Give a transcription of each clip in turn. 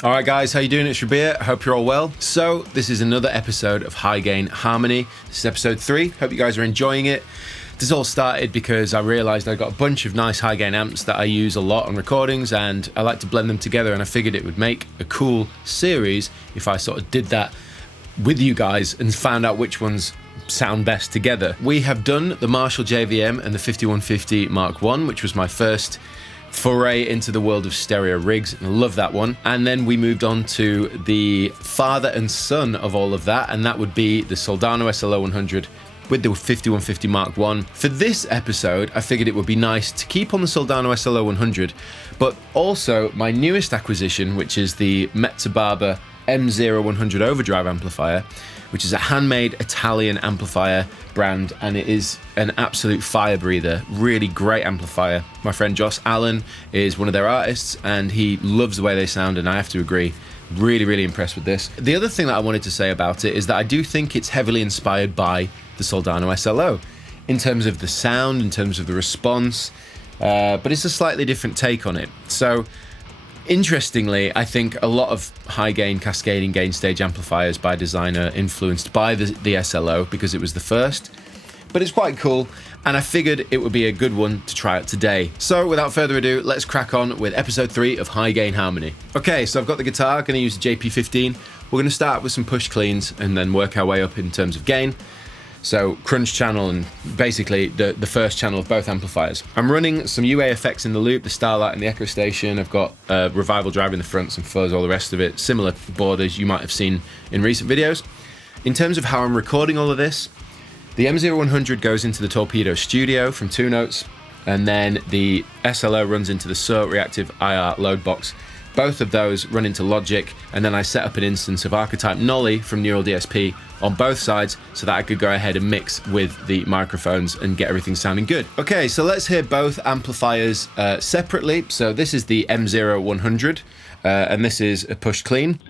Alright guys, how you doing? It's Rabea. Hope you're all well. So, this is another episode of High Gain Harmony. This is episode 3. Hope you guys are enjoying it. This all started because I realised I got a bunch of nice high gain amps that I use a lot on recordings, and I like to blend them together, and I figured it would make a cool series if I sort of did that with you guys and found out which ones sound best together. We have done the Marshall JVM and the 5150 Mark I, which was my first foray into the world of stereo rigs, and I love that one. And then we moved on to the father and son of all of that, and that would be the Soldano SLO100 with the 5150 Mark I. For this episode, I figured it would be nice to keep on the Soldano SLO100, but also my newest acquisition, which is the MezzaBarba MZero 100 Overdrive amplifier, which is a handmade Italian amplifier brand, and it is an absolute fire breather. Really great amplifier. My friend Josh Allen is one of their artists, and he loves the way they sound, and I have to agree. Really impressed with this. The other thing that I wanted to say about it is that I do think it's heavily inspired by the Soldano SLO in terms of the sound, in terms of the response, but it's a slightly different take on it. So interestingly, I think a lot of high gain cascading gain stage amplifiers by design are influenced by the SLO because it was the first, but it's quite cool, and I figured it would be a good one to try out today. So without further ado, let's crack on with episode 3 of High Gain Harmony. Okay, so I've got the guitar, going to use the JP15. We're going to start with some push cleans and then work our way up in terms of gain. So crunch channel and basically the first channel of both amplifiers. I'm running some UA effects in the loop, the Starlight and the Echo Station. I've got a Revival drive in the front, some fuzz, all the rest of it. Similar borders you might have seen in recent videos. In terms of how I'm recording all of this, the MZero 100 goes into the Torpedo Studio from 2 notes, and then the SLO runs into the SO Reactive IR load box. Both of those run into Logic, and then I set up an instance of Archetype Nolly from Neural DSP on both sides so that I could go ahead and mix with the microphones and get everything sounding good. Okay, so let's hear both amplifiers separately. So this is the MZero 100, and this is a push clean.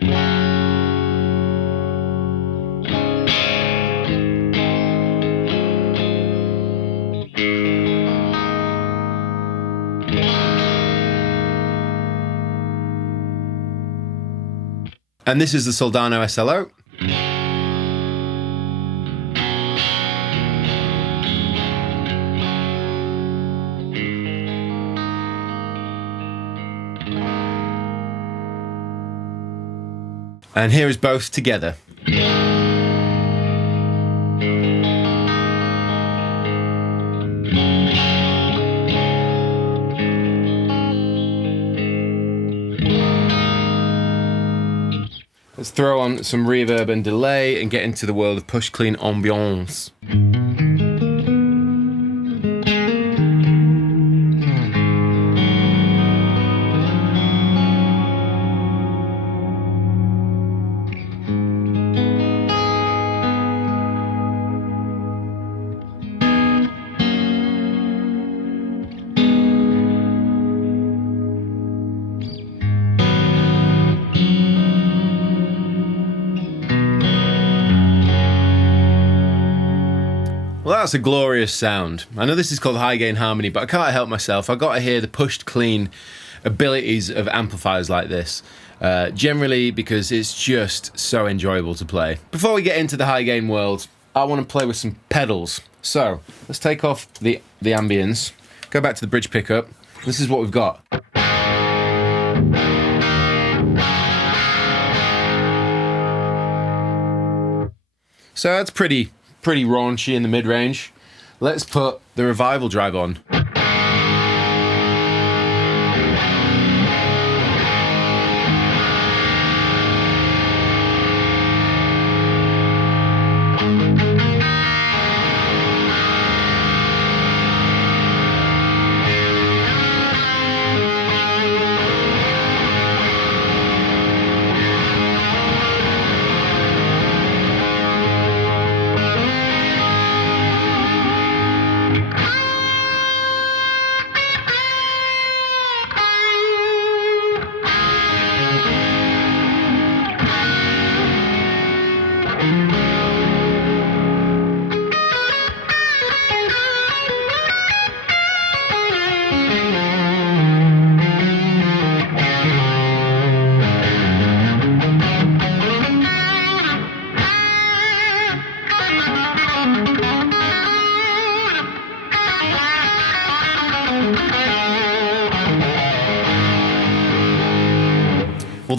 And this is the Soldano SLO. And here is both together. Let's throw on some reverb and delay and get into the world of push clean ambiance. Well, that's a glorious sound. I know this is called High Gain Harmony, but I can't help myself. I've got to hear the pushed clean abilities of amplifiers like this. Generally because it's just so enjoyable to play. Before we get into the high gain world, I want to play with some pedals. So let's take off the ambience, go back to the bridge pickup. This is what we've got. So that's pretty raunchy in the mid-range. Let's put the Revival drive on.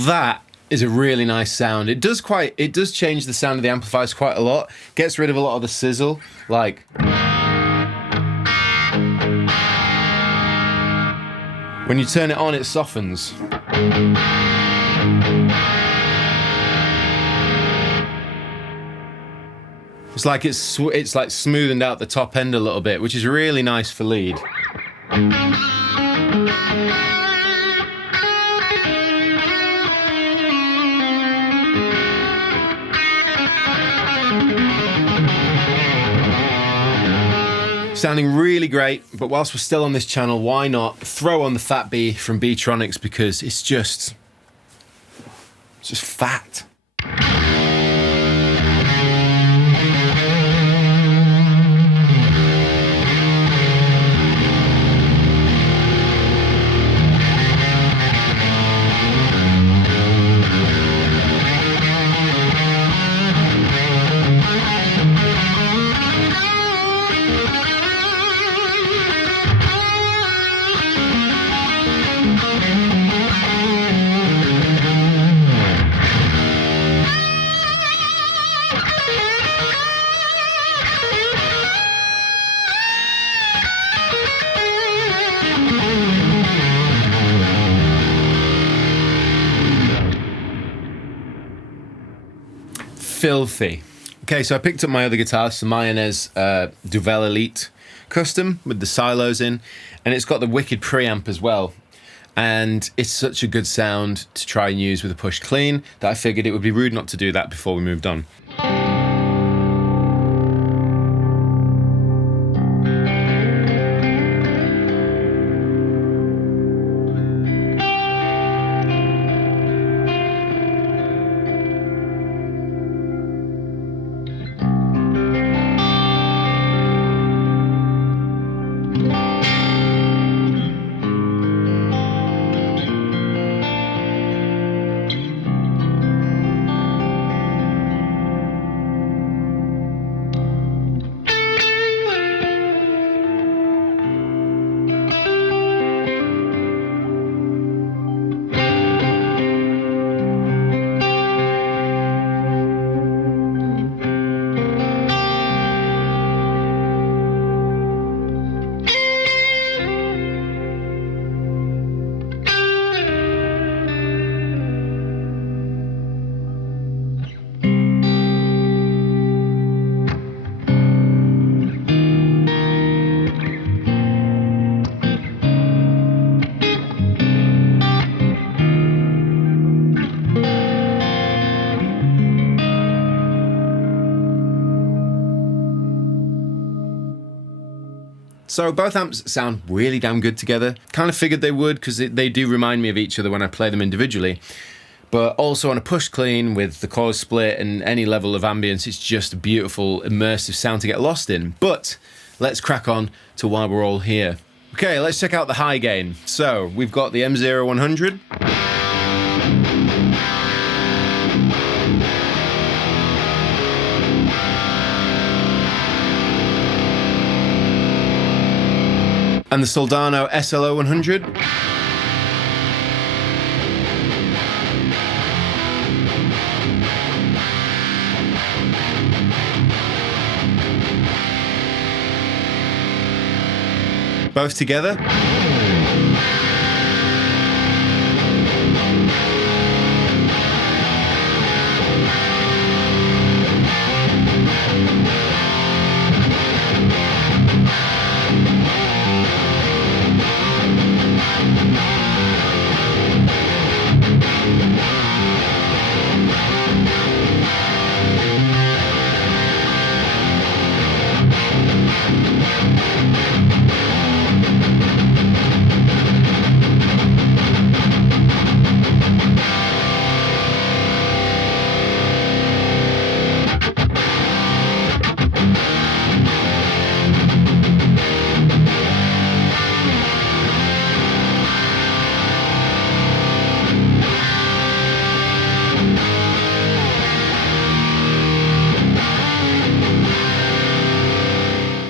That is a really nice sound. It does change the sound of the amplifiers quite a lot. Gets rid of a lot of the sizzle, like. When you turn it on, it softens. It's like it's like smoothened out the top end a little bit, which is really nice for lead. Sounding really great, but whilst we're still on this channel, why not throw on the Fat B from B-Tronics, because it's just fat. Filthy. Okay, so I picked up my other guitar, it's the Mayonnaise Duvel Elite Custom with the silos in, and it's got the wicked preamp as well. And it's such a good sound to try and use with a push clean that I figured it would be rude not to do that before we moved on. So both amps sound really damn good together. Kind of figured they would, because they do remind me of each other when I play them individually. But also on a push clean with the chord split and any level of ambience, it's just a beautiful, immersive sound to get lost in. But let's crack on to why we're all here. Okay, let's check out the high gain. So we've got the MZero 100. And the Soldano SLO100. Both together.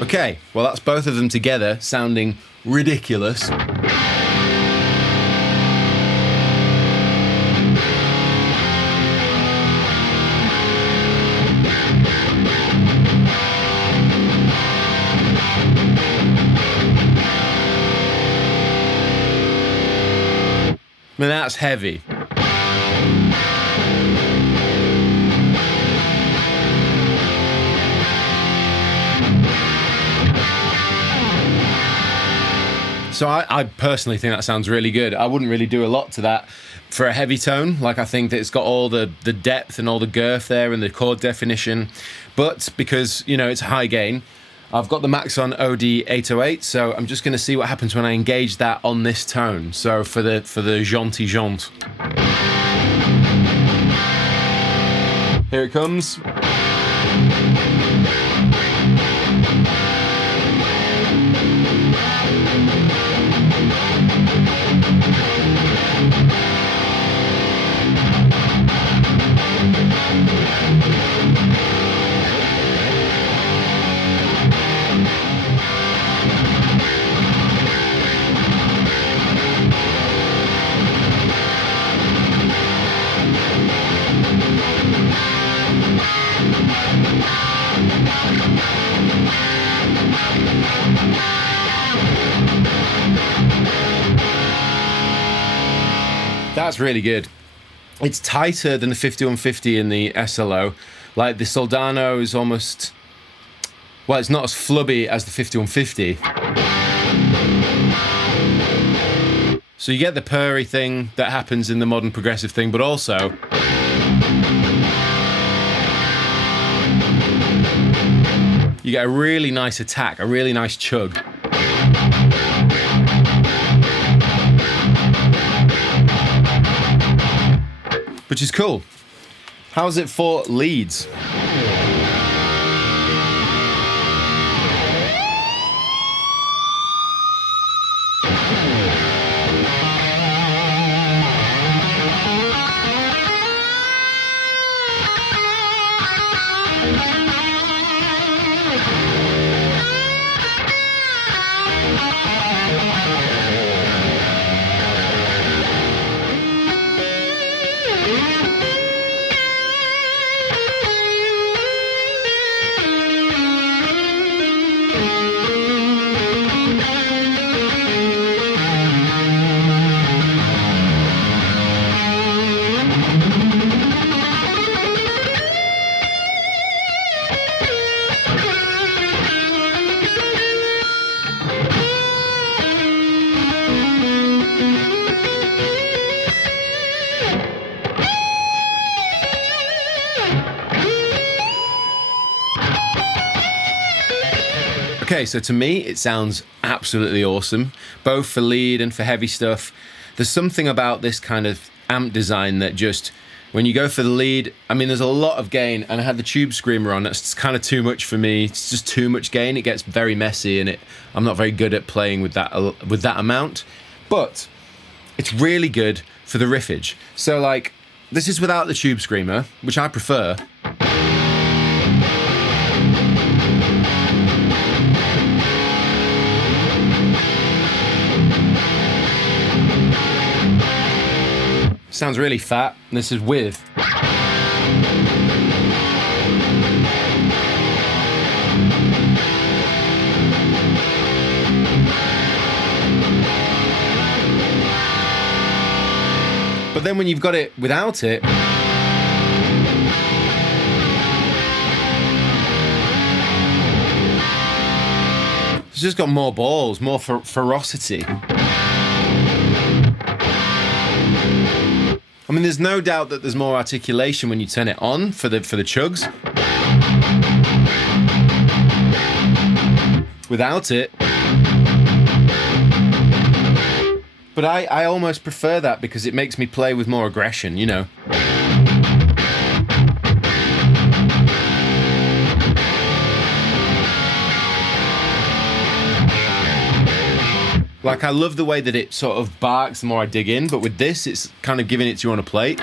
Okay, well that's both of them together sounding ridiculous. I mean, that's heavy. So I personally think that sounds really good. I wouldn't really do a lot to that for a heavy tone. Like, I think that it's got all the depth and all the girth there and the chord definition. But because, you know, it's high gain, I've got the max on OD 808, so I'm just going to see what happens when I engage that on this tone. So for the jaunty jaunt. Here it comes. That's really good. It's tighter than the 5150 in the SLO. Like, the Soldano is almost, well, it's not as flubby as the 5150. So you get the purry thing that happens in the modern progressive thing, but also you get a really nice attack, a really nice chug. Which is cool. How's it for leads? Okay, so to me, it sounds absolutely awesome, both for lead and for heavy stuff. There's something about this kind of amp design that just, when you go for the lead, I mean, there's a lot of gain, and I had the tube screamer on. That's kind of too much for me. It's just too much gain. It gets very messy, and I'm not very good at playing with that amount. But it's really good for the riffage. So, like, this is without the tube screamer, which I prefer. Sounds really fat, and this is with. But then when you've got it without it, it's just got more balls, more ferocity. I mean, there's no doubt that there's more articulation when you turn it on for the chugs. Without it. But I almost prefer that because it makes me play with more aggression, you know. Like, I love the way that it sort of barks the more I dig in, but with this, it's kind of giving it to you on a plate.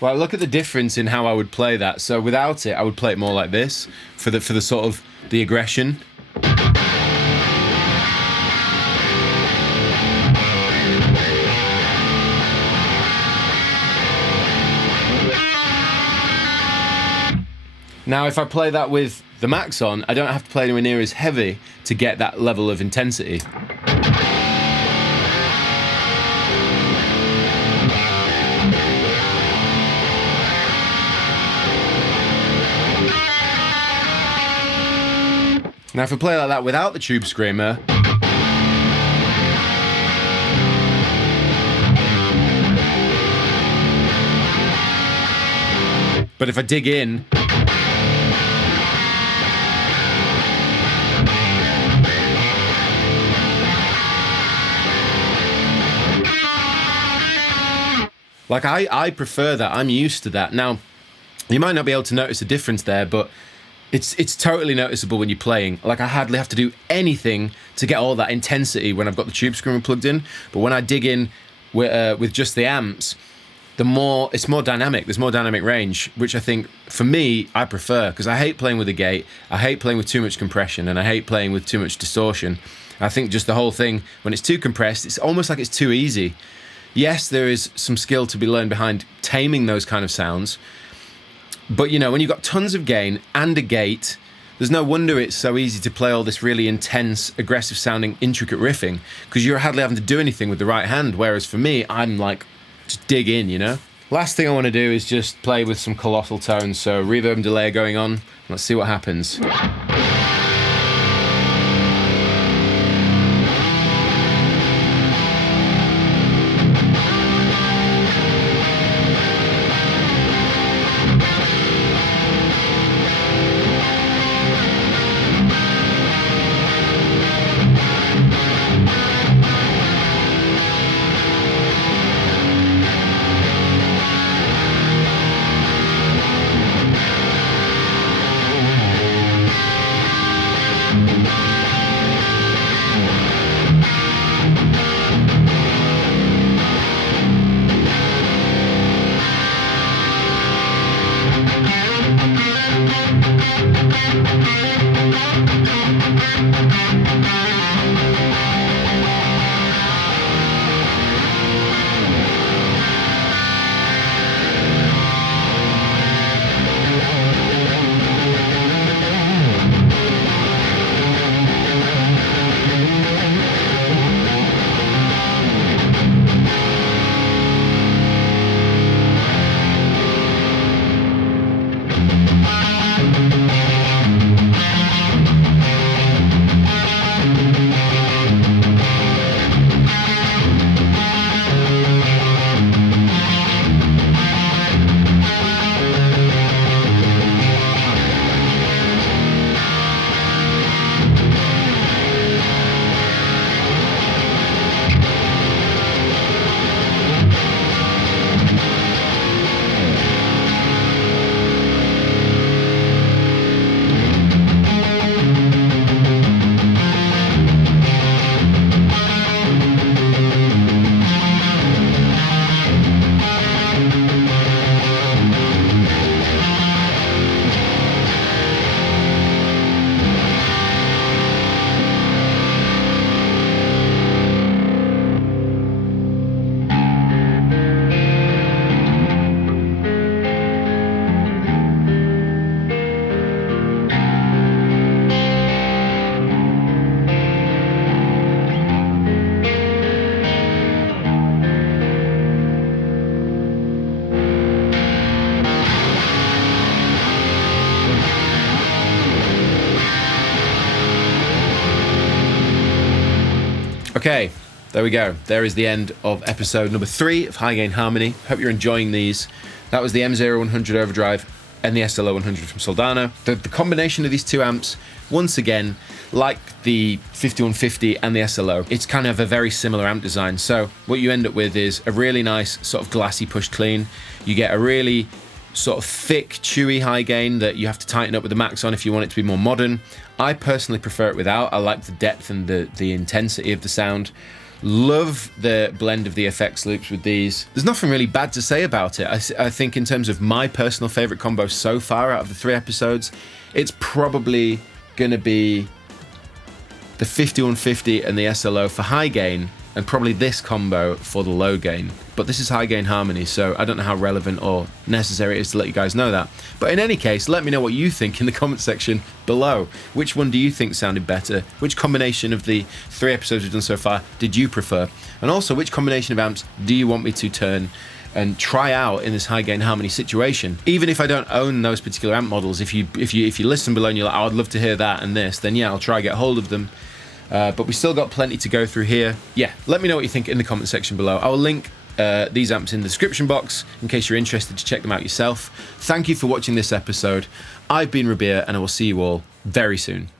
Well, look at the difference in how I would play that. So without it, I would play it more like this for the sort of the aggression. Now, if I play that with the max on, I don't have to play anywhere near as heavy to get that level of intensity. Now if I play like that without the tube screamer, but if I dig in, like I prefer that. I'm used to that. Now, you might not be able to notice a difference there, but it's totally noticeable when you're playing. Like I hardly have to do anything to get all that intensity when I've got the tube screamer plugged in. But when I dig in with just the amps, it's more dynamic. There's more dynamic range, which I think for me I prefer, because I hate playing with a gate. I hate playing with too much compression, and I hate playing with too much distortion. I think just the whole thing, when it's too compressed, it's almost like it's too easy. Yes, there is some skill to be learned behind taming those kind of sounds. But, you know, when you've got tons of gain and a gate, there's no wonder it's so easy to play all this really intense, aggressive sounding, intricate riffing, because you're hardly having to do anything with the right hand. Whereas for me, I'm like, just dig in, you know? Last thing I want to do is just play with some colossal tones. So reverb and delay are going on. Let's see what happens. Okay, there we go. There is the end of episode number 3 of High Gain Harmony. Hope you're enjoying these. That was the MZero 100 Overdrive and the SLO100 from Soldano. The combination of these two amps, once again, like the 5150 and the SLO, it's kind of a very similar amp design. So what you end up with is a really nice sort of glassy push clean. You get a really sort of thick, chewy high gain that you have to tighten up with the max on if you want it to be more modern. I personally prefer it without. I like the depth and the intensity of the sound. Love the blend of the effects loops with these. There's nothing really bad to say about it. I think in terms of my personal favorite combo so far out of the 3 episodes, it's probably gonna be the 5150 and the SLO for high gain, and probably this combo for the low gain. But this is high gain harmony, so I don't know how relevant or necessary it is to let you guys know that. But in any case, let me know what you think in the comment section below. Which one do you think sounded better? Which combination of the 3 episodes we've done so far did you prefer? And also, which combination of amps do you want me to turn and try out in this high gain harmony situation? Even if I don't own those particular amp models, if you listen below and you're like, oh, I'd love to hear that and this, then yeah, I'll try get hold of them. But we still got plenty to go through here. Yeah, let me know what you think in the comment section below. I will link these amps in the description box in case you're interested to check them out yourself. Thank you for watching this episode. I've been Rabea, and I will see you all very soon.